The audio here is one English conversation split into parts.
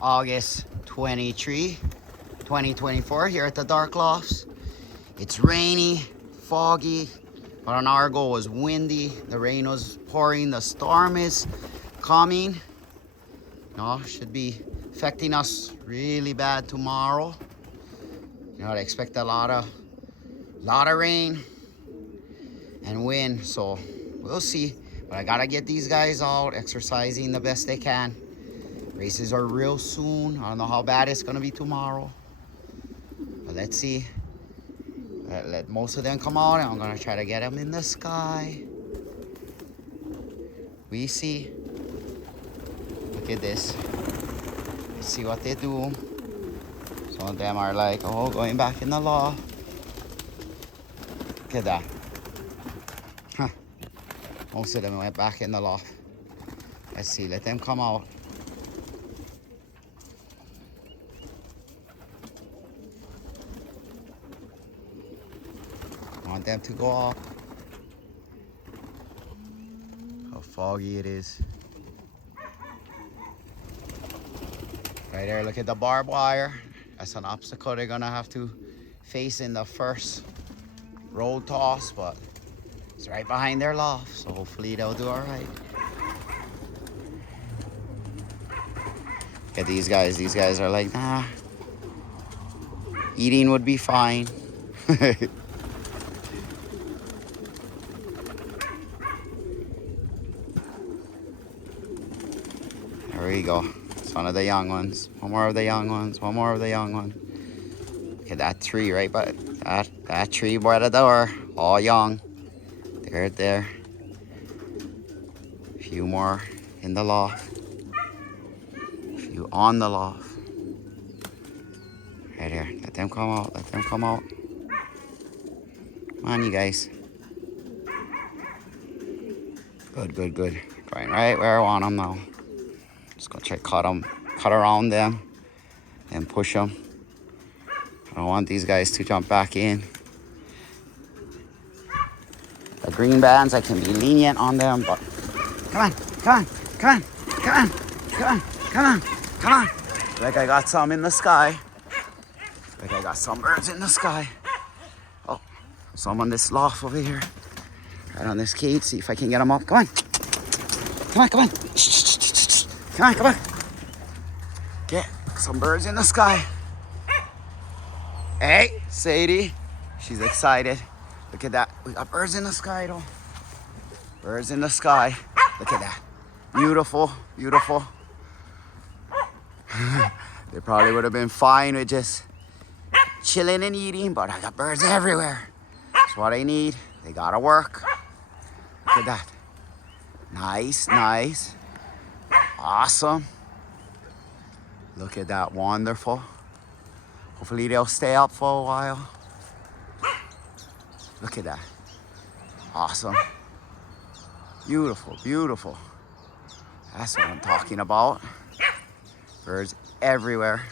August 23, 2024 here at the Dark Lofts. It's rainy, foggy, but an hour ago it was windy. The rain was pouring, the storm is coming. Should be affecting us really bad tomorrow. I expect a lot of rain and wind, so we'll see. But I gotta get these guys out exercising the best they can. Races are real soon. I don't know how bad it's gonna be tomorrow, but let's see. Let most of them come out, and I'm gonna try to get them in the sky. We see. Look at this. Let's see what they do. Some of them are like, oh, going back in the loft. Look at that. Huh. Most of them went back in the loft. Let's see, let them come out. I want them to go up. How foggy it is. Right there, look at the barbed wire. That's an obstacle they're gonna have to face in the first road toss, but it's right behind their loft, so hopefully they'll do all right. Look at these guys. These guys are like, nah, eating would be fine. There we go. It's one of the young ones. One more of the young ones. One more of the young ones. Look at that tree right by that tree by the door. All young. There. A few more in the loft. A few on the loft. Right there. Let them come out. Let them come out. Come on, you guys. Good. Going right where I want them now. Just gonna try to cut around them and push them. I don't want these guys to jump back in. The green bands, I can be lenient on them, but come on. Like I got some in the sky. Like I got some birds in the sky. Oh, some on this loft over here. Right on this cage, see if I can get them up. Come on. Come on. Get some birds in the sky. Hey, Sadie. She's excited. Look at that. We got birds in the sky, though. Birds in the sky. Look at that. Beautiful. They probably would have been fine with just chilling and eating, but I got birds everywhere. That's what I need. They gotta work. Look at that. Nice. Awesome. Look at that, wonderful. Hopefully they'll stay up for a while. Look at that. Awesome. Beautiful. That's what I'm talking about. Birds everywhere.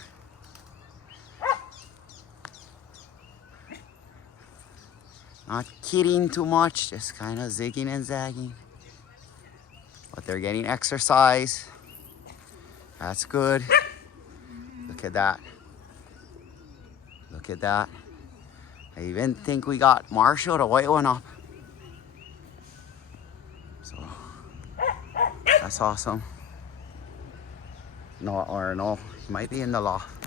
Not kidding too much, just kind of zigging and zagging. But they're getting exercise. That's good. Look at that. I even think we got Marshall, the white one, up. So, that's awesome. No, he might be in the loft.